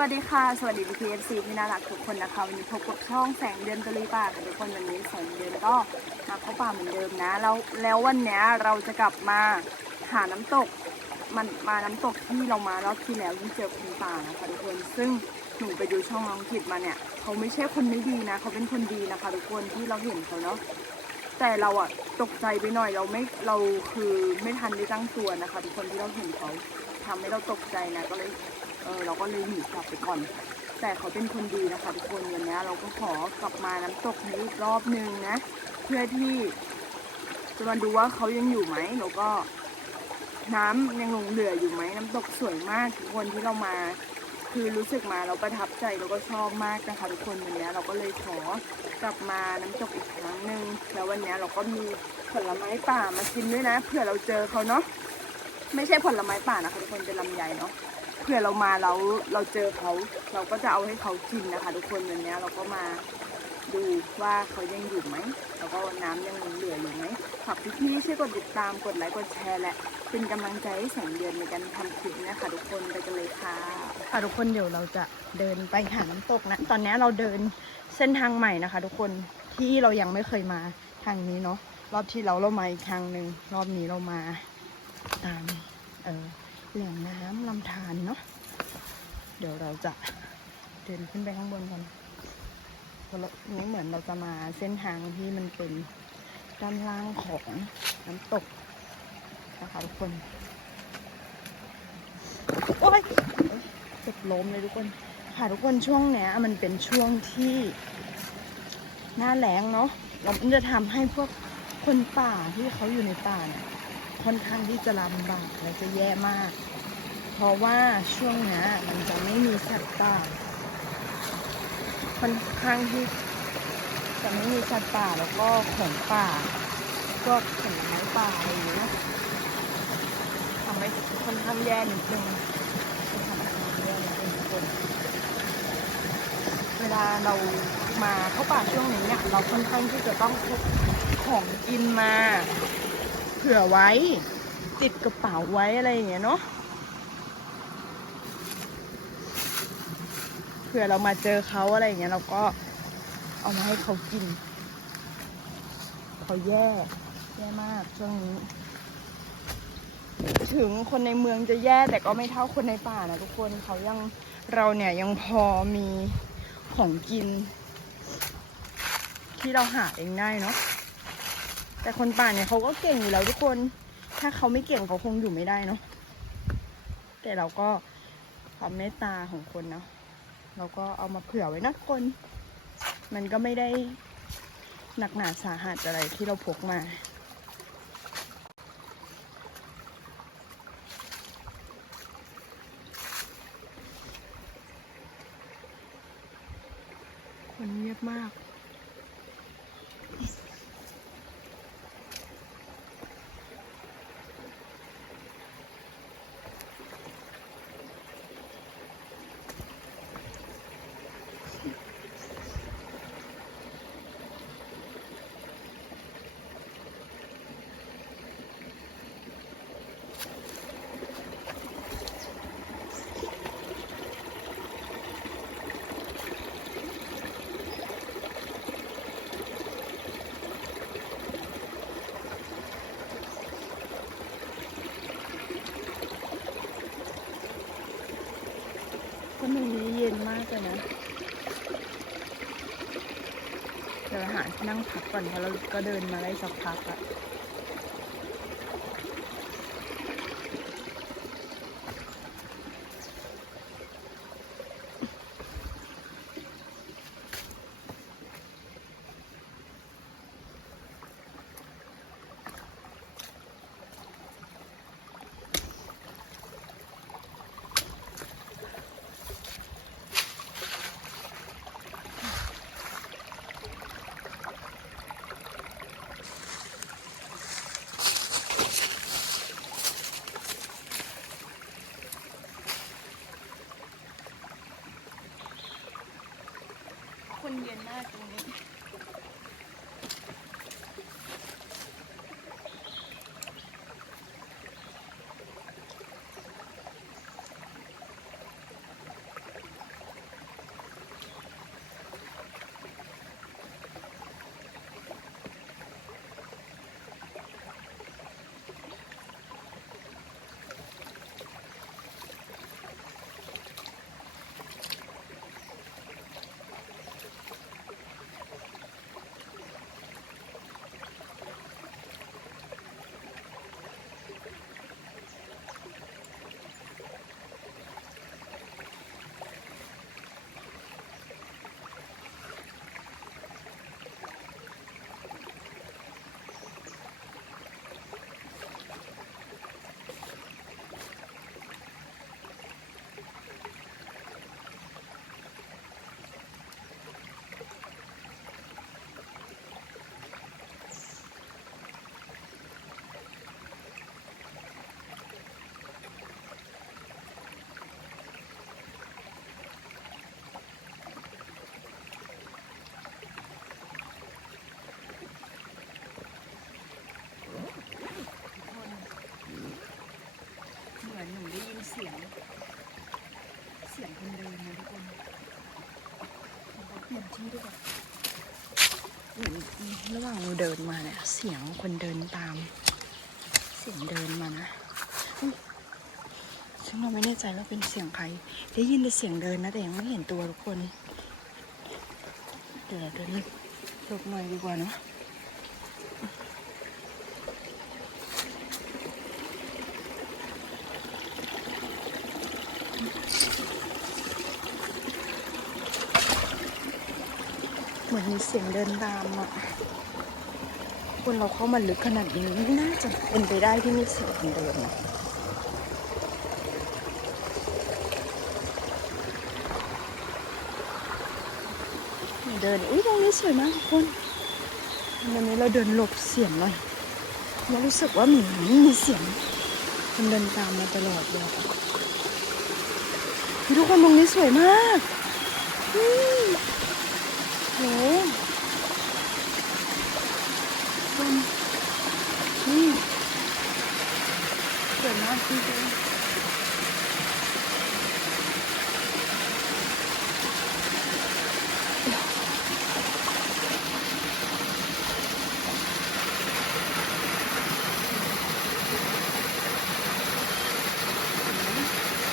สวัสดีค่ะ สวัสดีพีเอฟซีที่น่ารักทุกคนนะคะ วันนี้พบกับช่องแสงเดือนกะลีป่าค่ะทุกคนวันนี้แสงเดือนก็มาเข้าป่าเหมือนเดิมนะแล้วแล้ววันเนี้ยเราจะกลับมาหาน้ำตกมันมาน้ำตกที่เรามารอบที่แล้วที่เจอคนป่านะคะทุกคนซึ่งหนูไปดูช่องน้องกิดมาเนี่ย เขาไม่ใช่คนไม่ดีนะ เขาเป็นคนดีนะคะทุกคนที่เราเห็นเขาเนาะแต่เราอะตกใจไปหน่อยเราไม่เราคือไม่ทันได้ตั้งตัวนะคะ ทุกคนที่เราเห็นเขาทำให้เราตกใจนะก็เลย เออเราก็เลยหนีกลับไปก่อน แต่เขาเป็นคนดีนะคะทุกคนวันนี้เราก็ขอกลับมาน้ำตกนี้อีกรอบนึงนะ เพื่อที่จะมาดูว่าเขายังอยู่ไหมแล้วก็น้ำยังหลงเหลืออยู่ไหมน้ำตกสวยมากทุกคนที่เรามา คือรู้สึกมาเราประทับใจแล้วก็ชอบมากนะคะทุกคนวันนี้เราก็เลยขอกลับมาน้ำตกอีกครั้งหนึ่งแล้ววันนี้เราก็มีผลไม้ป่ามากินด้วยนะเผื่อเราเจอเขาเนาะไม่ใช่ผลไม้ป่านะคะทุกคนเป็นลำไยเนาะ เผื่อเรามาแล้วเราเจอเขาเราก็จะเอาให้เขากินนะคะ ทุกคนวันนี้เราก็มาดูว่าเขายังอยู่ไหม แล้วก็น้ำยังเหลืออยู่ไหมฝากพี่ๆช่วยกดติดตามกดไลค์กดแชร์และเป็นกำลังใจให้แสงเดือนในการทำคลิปนะคะทุกคนไปกันเลยค่ะค่ะทุกคนเดี๋ยวเราจะเดินไปหาน้ำตกนะ ตอนนี้เราเดินเส้นทางใหม่นะคะ ทุกคนที่เรายังไม่เคยมาทางนี้เนาะรอบที่เราเรามาอีกครั้งหนึ่งรอบนี้เรามาตามเออ แหล่งน้ำลำธารเนาะเดี๋ยวเราจะเดินขึ้นไปข้างบนกันเพราะเรานี้เหมือนเราจะมาเส้นทางที่มันเป็นด้านล่างของน้ำตกนะคะทุกคน โอ้ยเจ็บล้มเลยทุกคน ค่ะทุกคนช่วงเนี้ยมันเป็นช่วงที่หน้าแล้งเนาะแล้วมันจะทำให้พวกคนป่าที่เขาอยู่ในป่าเนี่ย ค่อนข้างที่จะลำบากและจะแย่มาก เพราะว่าช่วงนี้มันจะไม่มีสัตว์ป่าค่อนข้างที่จะไม่มีสัตว์ป่าแล้วก็ของป่าพวกผลไม้ป่าอะไรอย่างเงี้ยทำให้ค่อนข้างแย่นิดนึงค่อนข้างแย่นิดนึงคนเวลาเรามาเข้าป่าช่วงนี้เนี่ยเราค่อนข้างที่จะต้องพกของกินมา เผื่อไว้ ติดกระเป๋าไว้อะไรอย่างเงี้ยเนาะเผื่อเรามาเจอเขาอะไรอย่างเงี้ยเราก็เอามาให้เขากินเขาแย่ แย่มากช่วงนี้ ถึงคนในเมืองจะแย่แต่ก็ไม่เท่าคนในป่านะทุกคนเขายังเราเนี่ยยังพอมีของกิน ที่เราหาเองได้เนาะ แต่คนป่าเนี่ยเขาก็เก่งอยู่แล้วทุกคน ถ้าเขาไม่เก่งเขาคงอยู่ไม่ได้เนาะ แต่เราก็ความเมตตาของคนเนาะ เราก็เอามาเผื่อไว้นะทุกคน มันก็ไม่ได้หนักหนาสาหัสอะไรที่เราพกมา คนเงียบมาก ก็มันนี้เย็นมากเลยนะ ออาหาที่นั่งพักก่อนเพราะเราก็เดินมาได้สักพักอะ คนเย็นมากตรงนี้ ระหว่างเราเดินมาเนี่ย เสียงคนเดินตาม เสียงเดินมานะอุ๊ยซึ่งเราไม่แน่ใจว่าเป็นเสียงใคร ได้ยินแต่เสียงเดินนะแต่ยังไม่เห็นตัวทุกคน เดี๋ยวเราเดินหลบหน่อยดีกว่าเนาะ มีเสียงเดินตามอะคนเราเข้ามาลึกขนาดนี้ไม่น่าจะเป็นไปได้ที่มีเสียงคนเดินนะเดิน อุ้ยตรงนี้สวยมากทุกคนวันนี้เราเดินหลบเสียงหน่อยเรารู้สึกว่าเหมือนมีเสียงคนเดินตามมาตลอดเลยทุกคนตรงนี้สวยมาก อืมโหคนนี่สวยมากจริงๆ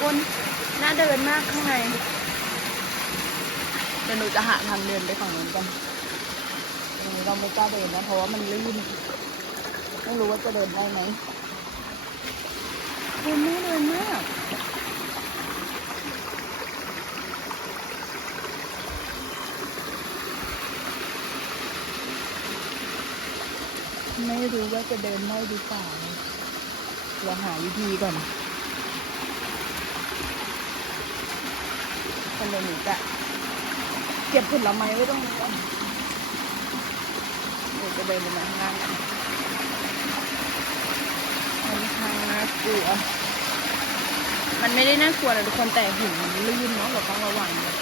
คนน่าเดินมากข้างใน ดี๋ยวหนูจะหาทางเดินไปฝั่งนู้นกันตรงนี้เราไม่กล้าเดินนะเพราะว่ามันลื่น ไม่รู้ว่าจะเดินได้ไหมเดินไม่เดินมากไม่รู้ว่าจะเดินได้หรือเปล่าเราหาวิธีก่อนคนเดินหนูจะ เก็บผลไม้ไว้ตรงนี้ก่อนเดี๋ยวจะเดินไปข้างล่างกันค่อนข้างน่ากลัว มันไม่ได้น่ากลัวนะทุกคนแต่หินมันลื่นเนาะเราต้องระวังเลย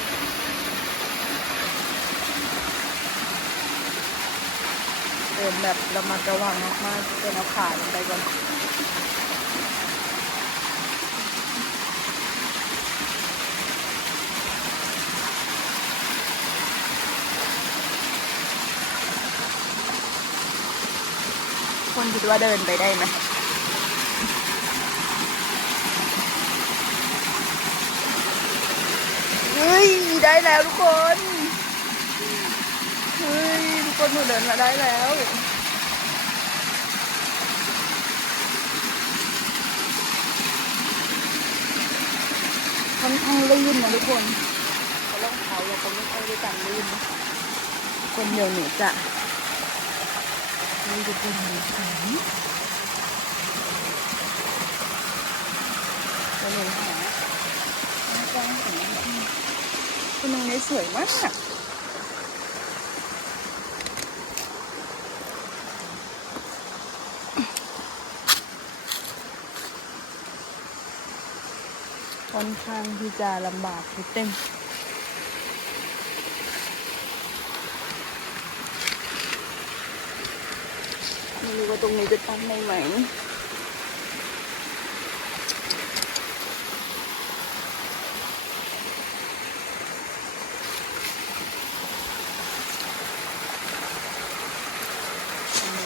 เดินแบบระมัดระวังมากๆเดินเอาขาลงไปก่อน ดว่าเดินไปได้ไหมเฮ้ย ได้แล้วทุกคน เฮ้ย ทุกคนหนูเดินมาได้แล้วค่อนข้างลื่นนะทุกคนเพราะรองเท้าเราก็ไม่ค่อยได้กันลื่นนะคนเดียวหนูจะนี่ จะเป็นหมูสันจะเลยหาหน้ากล้องของมันคุณตรงนี้สวยมากค่อนข้างที่จะลำบากนิดนึง ไม่รู้ว่าตรงนี้จะตั้งได้ไหมนี้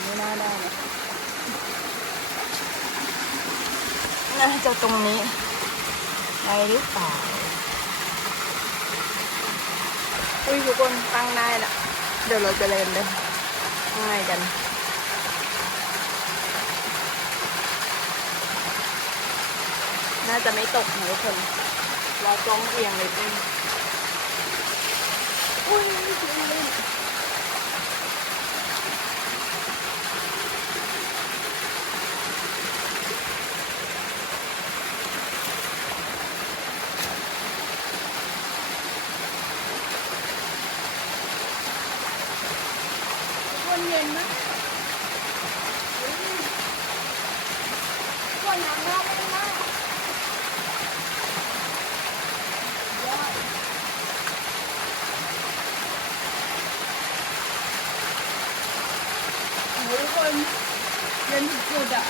ไม่น่าได้นะจะตรงนี้ได้หรือเปล่าอุ้ยทุกคนตั้งได้ละเดี๋ยวเราจะเล่นเลยง่ายกัน น่าจะไม่ตกนะทุกคนรอจ้องเอียงเลยดนึงอุ้ยลื่น ดอะ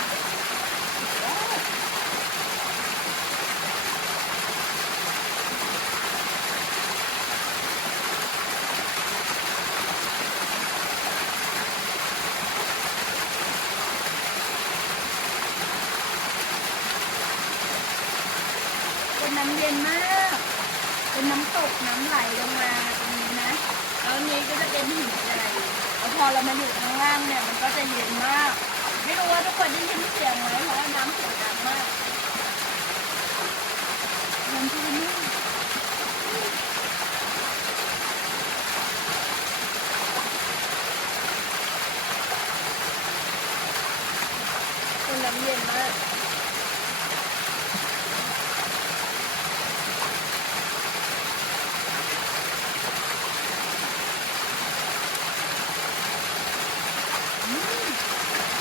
เป็นน้ำเย็นมาก เป็นน้ำตกน้ำไหลลงมาตรงนี้นะ แล้วนี้ก็จะเป็นหินอะไรพอเรามาอยู่ข้างล่างเนี่ยมันก็จะเย็นมาก ไม่รู้ว่าทุกคนได้ยินเสียงไหมเพราะว่าน้ำเสียงดังมากน้ำที่นี่นน้ำเย็นมาก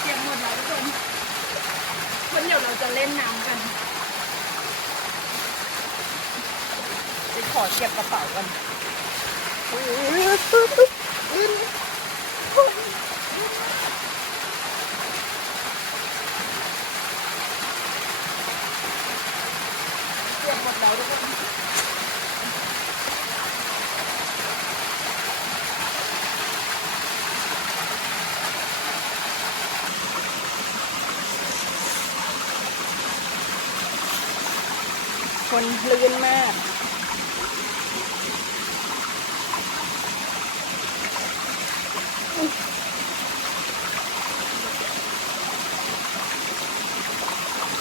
เปียกหมดแล้วทุกคนคนเดี๋ยวเรา จะเล่นน้ำกันจะขอเก็บกระเป๋ากันเก็บหมดแล้วทุกคน คนลื่นมาก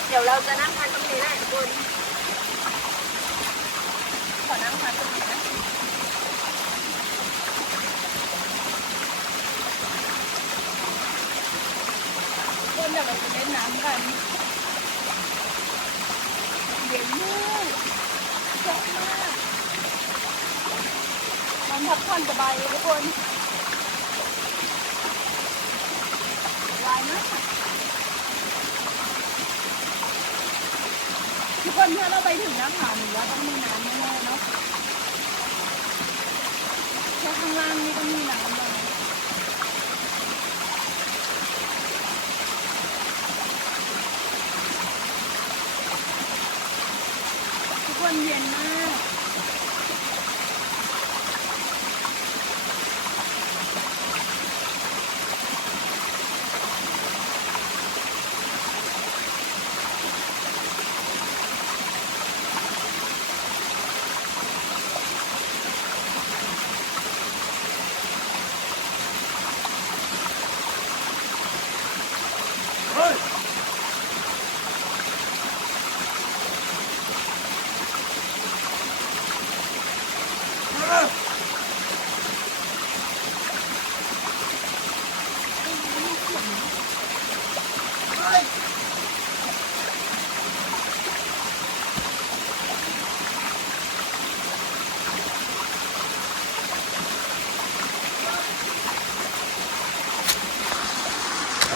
เดี๋ยวเราจะนั่งพักตรงนี้แหละทุกคนขอนั่งพักตรงนี้นะคนเดี๋ยวเราจะเล่นน้ำกัน เย็นมาก เยอะมากมันพักผ่อนสบายเลยทุกคนสบายมากทุกคนถ้าเราไปถึงน้าผาหนูว่าต้องมีน้ำแน่ๆเนาะแค่ข้างล่างนี่ก็มีน้ำแล้ วนะทุกคนเย็นมาก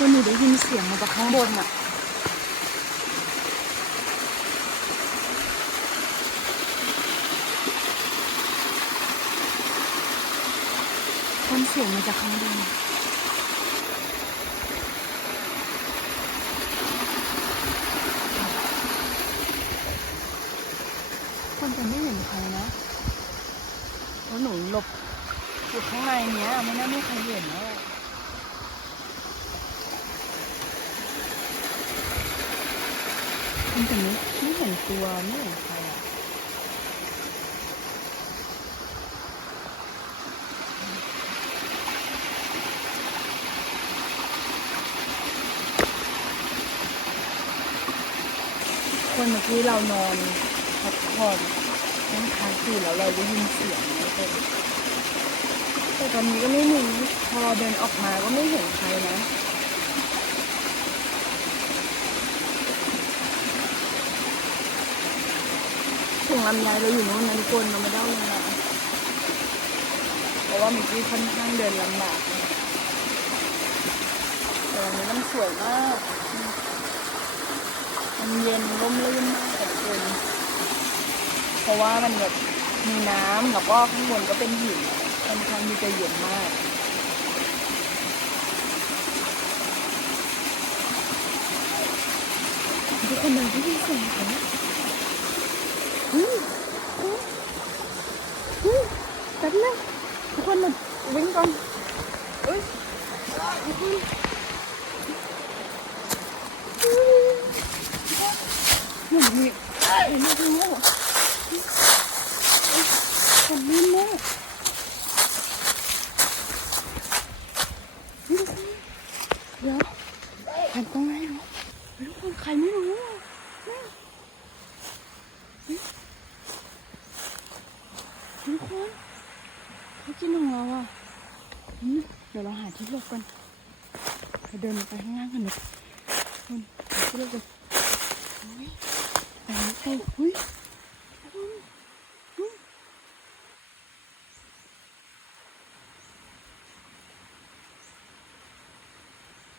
คนหนูได้ยินเสียงมาจาก ข้างบนอะคนเสียงมาจากข้างบนคนจะไม่เห็นใครนะเพราะหนูหลบอยู่ข้างในเนี้ยไม่น่าไม่มีใครเห็นแล้วอะ มันแต่ไม่ไม่เห็น ตัวไม่เห็นใครอะคนเมื่อกี้เรานอนพักผ่อนนั่งค้างคืนแล้วเราได้ยินเสียงนะแต่แต่ตอนนี้ก็ไม่มีพอเดินออกมาก็ไม่เห็นใครนะ ลำไยเราอยู่นู้นนะทุกคนเราไม่ได้เลงมาเพราะว่าเมื่อกี้ค่อนข้างเดินลำบากแต่วันนี้มันสวยมาก มันเย็นร่มรื่นมากแต่คนเพราะว่ามันแบบมีน้ำแล้วก็ข้างบนก็เป็นหินค่อนข้างที่จะเย็นมากทุกคนเลยได้ยินเสียงไหมอืมอืมอืมแป๊บนึงทุกคนมาวิ่งก่อนเอ้ยทุกคนอืมเหมือนมีเห็นไมคุณโม่คนนี้แม่เฮ้ยเดี๋ยวแผ่นตรงไหนเนาะเฮ้ยทุกคนใครไม่รู้อะแม่เฮ้ยทุกคนเขากินของเราอะอืมเดี๋ยวเราหา ที่หลบกันเดินไปข้างล่างกันเถอะคนหาที่หลบกันไปไปเฮ้ยทุกคนเฮ้ย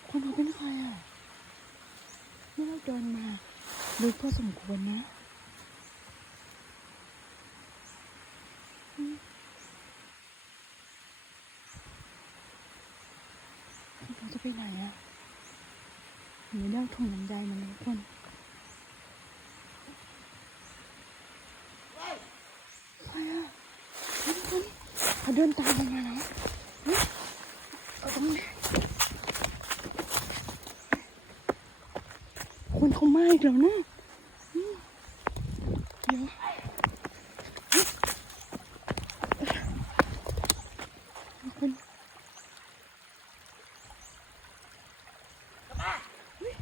คนเขาเป็นใครอะนี่เราเดินมาลึกพอสมควรนะอืมคนเขาจะไปไหนอะ มีเรื่องถุงน้ำใจมาเลยคนใครอะเฮ้ยทุกคนเขาเดินตามกันมาแล้วเฮ้ยเอาตรงนี้คนเขามาอีกแล้วนะอืมเดี๋ยวเฮ้ยคนเฮ้ย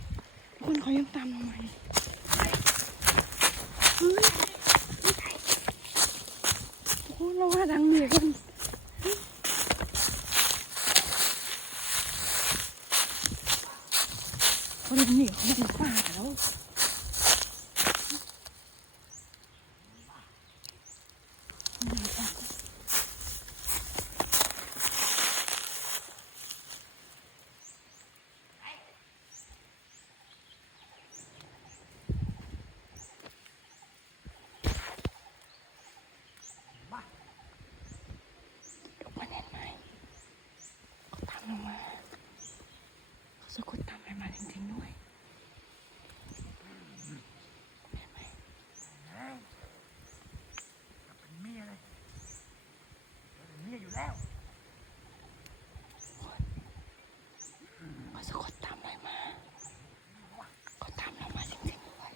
คน เขายังตามเรามาอีกเฮ้ยโอ้โหเราว่าดังเหนือกันเฮ้ยเขาเดินหนีเขามาในป่าแล้ว ทุกคนเห็นไหมเขาตามเรามาเขาสะกดตามเรามาจริงๆด้วยเห็นไหม เป็นเมียเลยเป็นเมียอยู่แล้ว เขาสะกดตามเรามาเขาตามเรามาจริงๆด้วย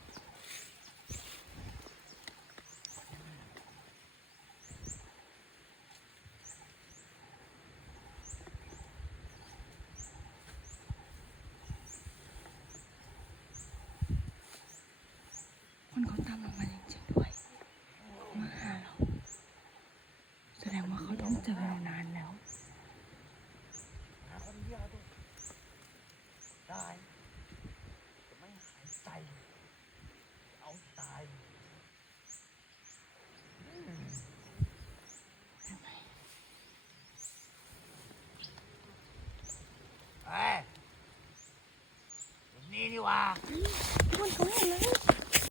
คนเขา ตามเรามาจริงๆด้วยมาหาเรา แสดงว่าเขาต้องเจอเรานานแล้วหาคนเดียวด้วยได้ไม่หายใจ เอาตายอืมเห็นไหมเอ้ยแบบนี้ดีกว่า ทุกคนเขาเห็นแล้ว